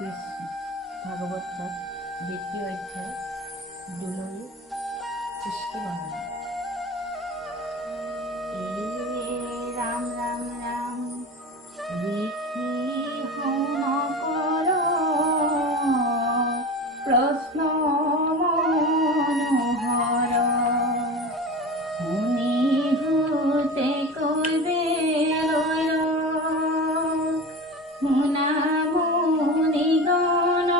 কৃষ্ণ ভাগৱতৰ দ্বিতীয় অধ্যায় দুলৰী সৃষ্টি বৰ্ণনা। ৰাম ৰাম ৰাম লিখি কৰ প্ৰশ্ন মনোহৰ শুনি ভূতে কৈবে শুনা মুনিগণ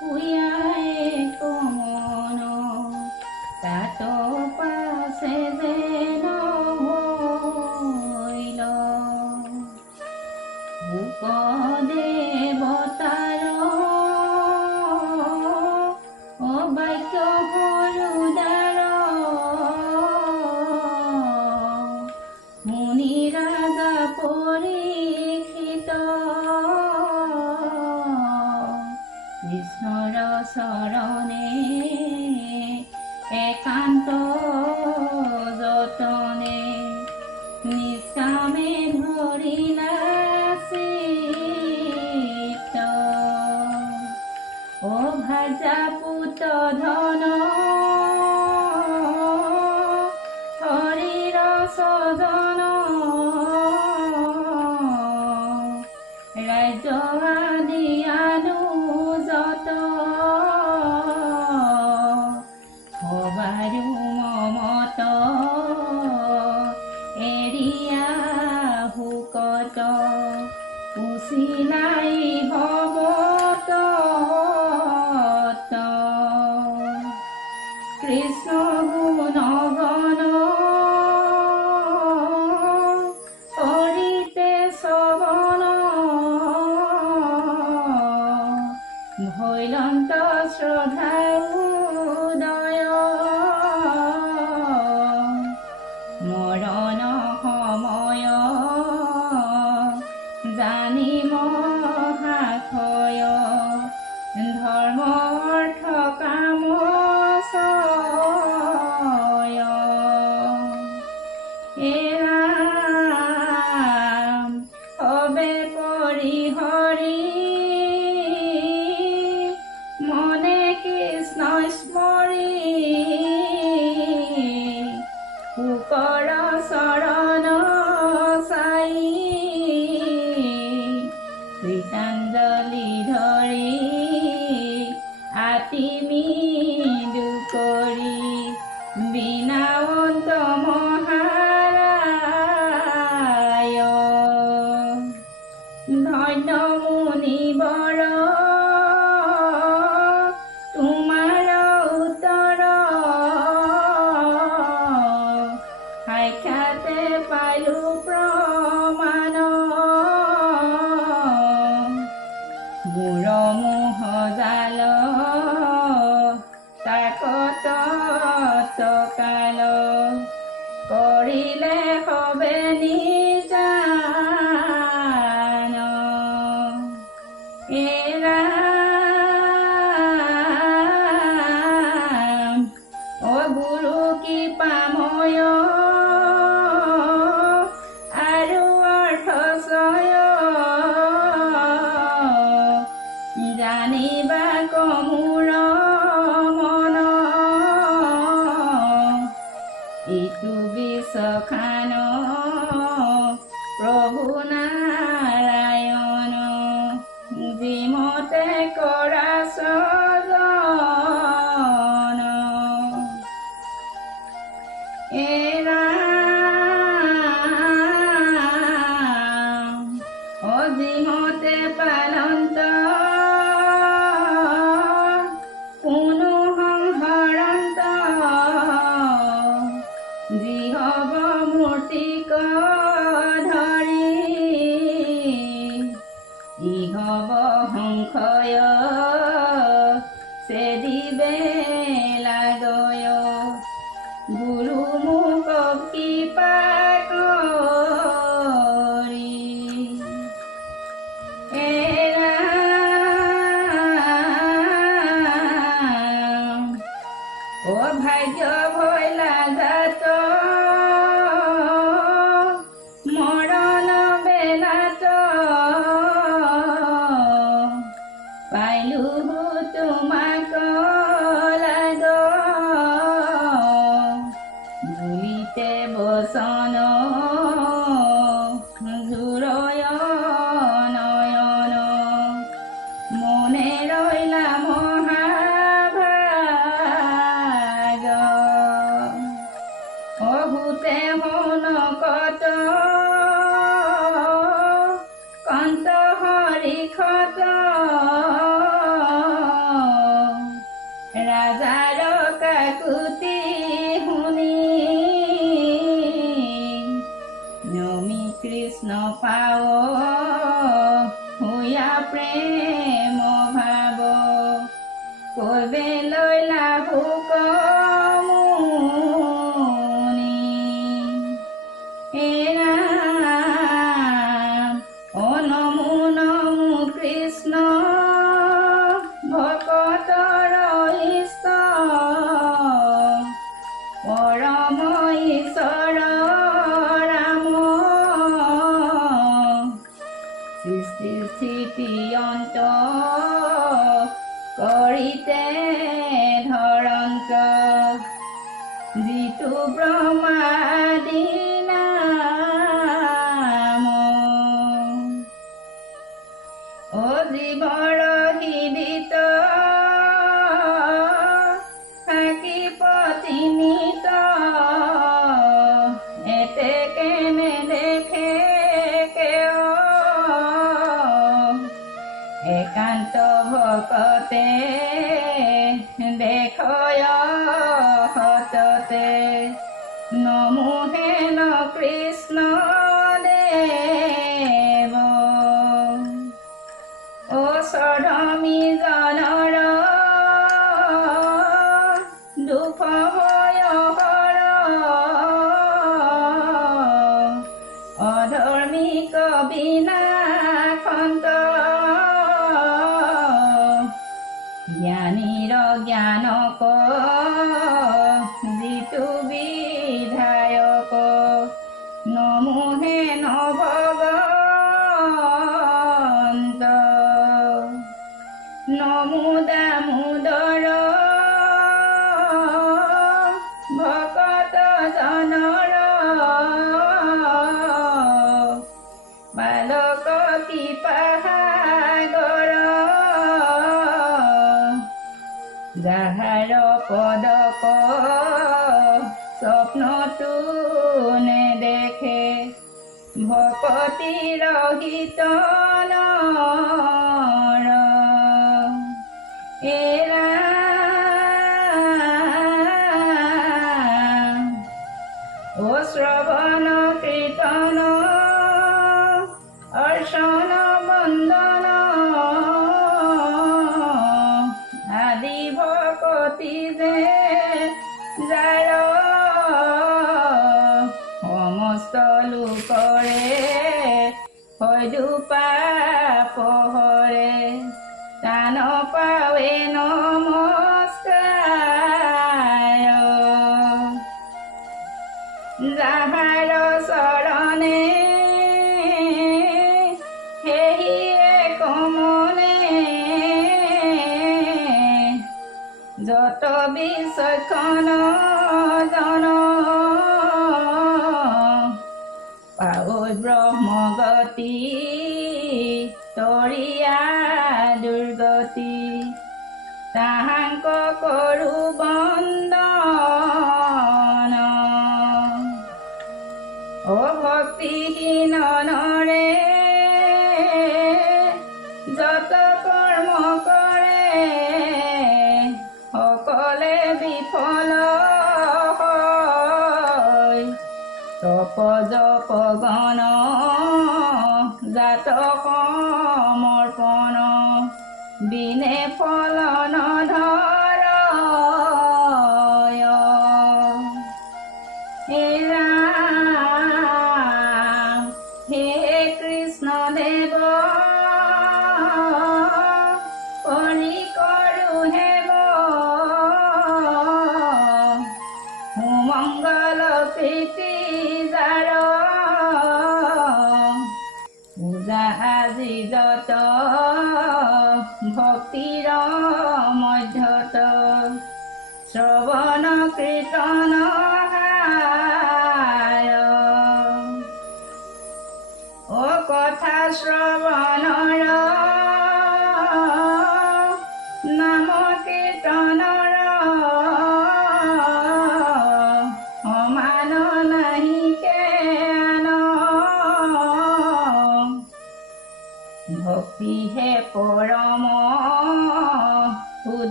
পুয়ায়ে কমন তাত পাছে যেন হইল ভূপ দেৱতাৰ অবাক্য হৰুদাৰ মুনি ৰাজা পৰীক্ষিত কৃষ্ণৰ চৰণে একান্ত যতনে নিষ্কামে ধৰিলা চিত্ত অভাজা পুত ধন হৰিৰ স্বজন ৰাজ্য আদি অনুযত সবাৰো মমত এৰিয়া হুকত উচিলাই ভৱত কৃষ্ণ গুণগণ কৰিতে শ্ৰৱণ ভৈলন্ত শ্ৰদ্ধা উদয় মৰণ সময় জানি মহাক্ষয় ধৰ্ম অৰ্থ কাম ছয় হে ৰাম হবে পৰিহৰি মনে কৃষ্ণ স্মৰি পুকৰ চৰণ চাই কৃতাঞ্জলি ধৰি আতি মৃদু কৰি বিনাৱন্ত মহাৰায় ধন্য মুনিবৰ তোমাৰ উত্তৰ সাক্ষাতে পালো প্ৰমাণ গুৰ মোহ জাল তাকত কাল কৰিলে হবে নিজান হে ৰাম অ গুৰু কৃপাময় আৰু অৰ্থ জানিবা কমোৰ মন ইটো বিচখান প্ৰভু নাৰায়ণ যিমতে কৰা সজন হে ৰাম অজিমতে পালন্ত কোনো সংহৰন্ত যি হব মূৰ্তিক ধৰি ই হব সংশয় চেদিবে লাগয় গুৰু মোক কৃপা কৰি হে ৰাম অ ভাগ্য ভৈলা জাত মৰণ বেলাত বচন জুৰয় নয়ন মনে ৰৈলা মহাভাগ অভূতে মনকত কন্ত হৰিষত ৰাজাৰ কাকুতি শুনি নমি কৃষ্ণ পাৱ হুয়া প্ৰেম ভাৱ কৈবে লৈলা ভোক মুনি হে ৰাম অ নমো নমো কৃষ্ণ ভকতৰ ইষ্ট পৰম ঈশ্বৰ ৰাম সৃষ্টি স্থিতি অন্ত কৰিতে ধৰন্ত যিটো ব্ৰহ্মাদি নাম অ জীৱৰ হৃদিত থাকি পতিনিত এতে কেনে দেখে কেয় একান্ত ভকতে দেখয় হততে নমো হেন কৃষ্ণ দেৱ ও সধমি জনৰ দুখ ভয় হৰ অধৰ্মিক বিনাশন্ত জ্ঞানীৰ জ্ঞানক যিটো বিধায়ক নমো হেন ভগৱন্ত নমো দামোদৰ ভকত জনৰ বালক কৃপাসাগৰ যাহাৰ পদক স্বপ্নতো নেদেখে ভকতি ৰহিত নৰ হে ৰাম ও শ্ৰৱণ কীৰ্তন অৰ্চন বন্দন আদি ভকতি যে যাৰ সমস্ত লোকৰে হয়তো পাপ হৰে তান পাৱে নমস্কাৰ যাহাৰ চৰণে সেহিয়ে কমলে যত বিচক্ষণ জন পাৱৈ ব্ৰহ্মগতি তৰিয়া দুৰ্গতি তাহাংক কৰো বন্দন অ ভক্তিহীন নৰে যত কৰ্ম কৰে সকলে বিফল হয় তপ জপ গণ জাত সমৰ্পণ বিনে ফল নধৰ হে ৰাম হে কৃষ্ণ দেৱ কৰি কৰো হেব সুমংগল প্ৰীতি যাৰ পূজা আজি যত ভক্তিৰ মধ্যত শ্ৰৱণ কীৰ্তন হায়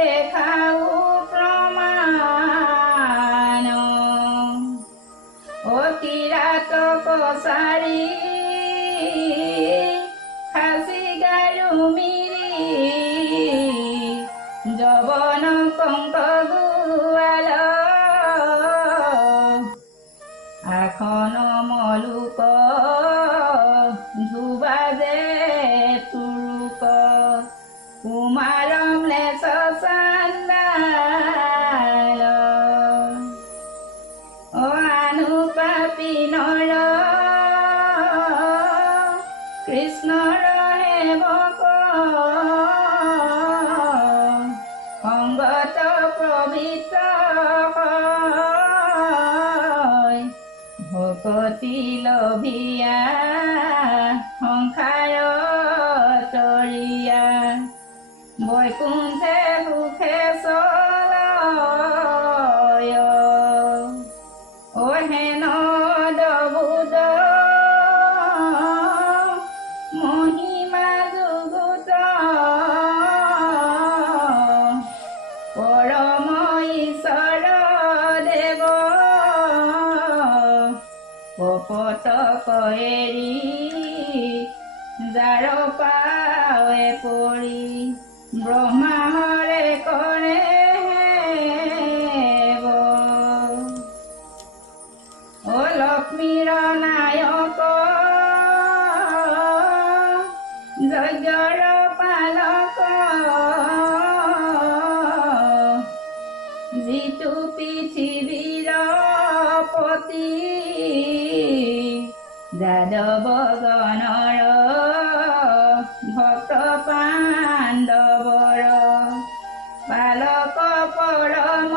দেখাও প্ৰমাণ অতিৰাত কছাৰী খাচি গাৰু মিৰি যবন কংক গোৱাল আখন মলুক ধুবাজে তুৰুক কুমাৰম লেচ চান্দাল আনু পাপী নৰ কৃষ্ণৰ সেৱক সংগত প্ৰবৃত্ত ভকতি লভিয়া সংসাৰ তৰিয়া বৈকুণ্ঠে সুখে চলয় হেন দবুদ মহিমা যুগুত পৰম ঈশ্বৰ দেৱ কপট এৰি যাৰ পাৱে পৰি ব্ৰহ্মাহৰে কৰে লক্ষ্মীৰ নায়ক যজ্ঞৰ পালক যিটো পৃথিৱীৰ পতি যাদৱ গণৰ ভক্ত পাণ্ডৱৰ পালক পৰম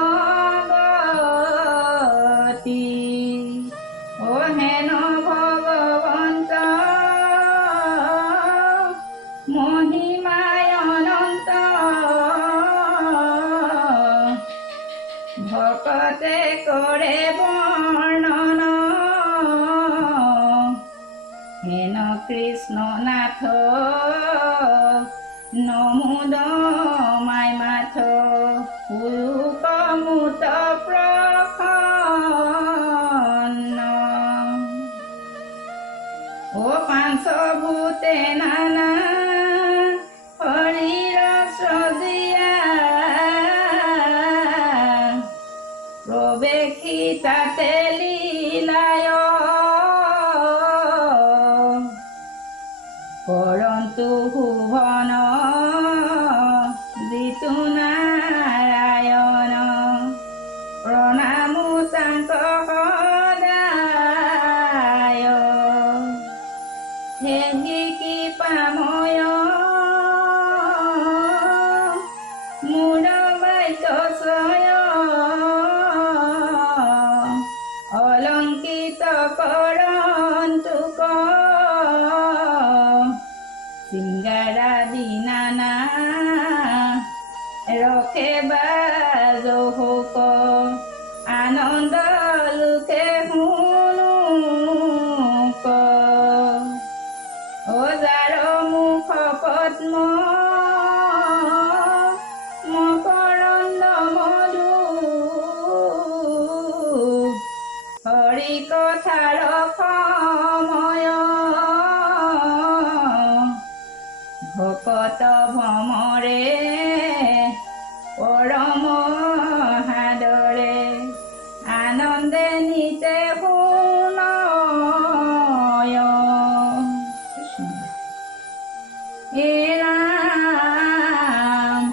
গতি হেন ভগৱন্ত মহিমায় অনন্ত ভকতে কৰে বৰ্ণন হেন কৃষ্ণ নাথ নমোদ মাই মাথ পুৰুষ মুত প্ৰসন্ন পাঞ্চভূতে নানা শৰীৰ সজিয়া প্ৰৱেশী তাতে লীলায় পৰন্তু ভুৱন যিতু নাৰায়ণ প্ৰণামো তাংক সদায় হে কৃপাময় মূল বাক্যচয় অলংকিত কৰন্তুক সিংগাৰাদি নানা ৰখে বাজহুক আনন্দ লোকে শুনুক যাৰ মুখ পদ্ম মকৰন্দ মধু হৰি কথাৰ সময় ভকত ভ্ৰমৰে পৰম সাদৰে আনন্দে নিতে শুনয় হে ৰাম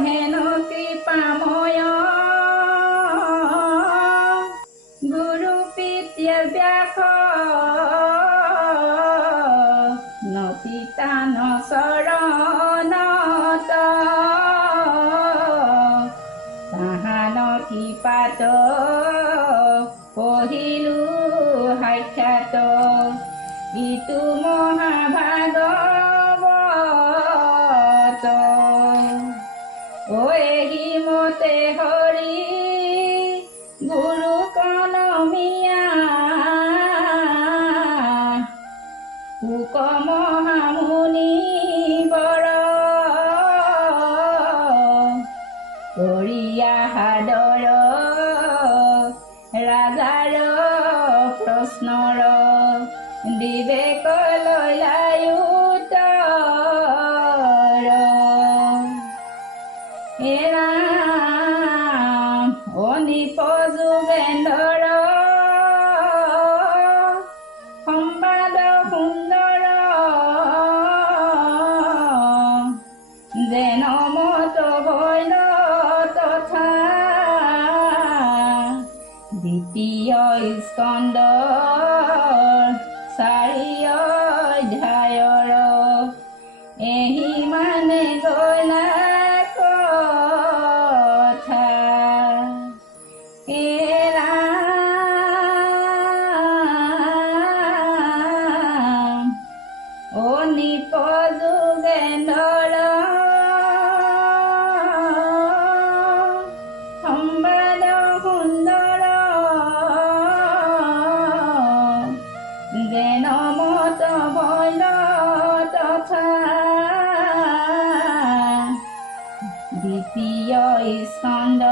হেন কৃপাময় গুৰু পিতৃ ব্যাস নপিতা ন চৰণত তাহান কৃপাত পঢ়িলো সাক্ষাৎ ইটো মহাভাগৱত এহি মতে হৰি গুৰু কলমিয়া সুক মহামুনি বৰ কৰিয়া সাদৰ ৰাজাৰ প্ৰশ্নৰ বিবেক ললাই উত্তৰ হে ৰাম অনিপ যোগেন্দ্ৰ সম্বাদ সুন্দৰ যেন মত ভৈল তথা দ্বিতীয় স্কন্ধ 4 অধ্যায়ৰ এহি মানে গলা কথা হে ৰাম অনিপ যোগেন্দ্ৰ সম্বাদ সুন্দৰ যেন মত ভৈল তথা দ্বিতীয় স্কন্ধ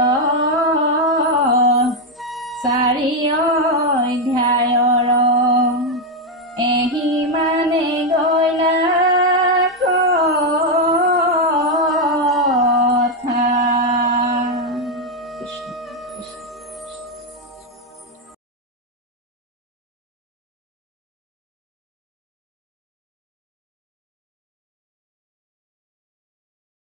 4 অধ্যায়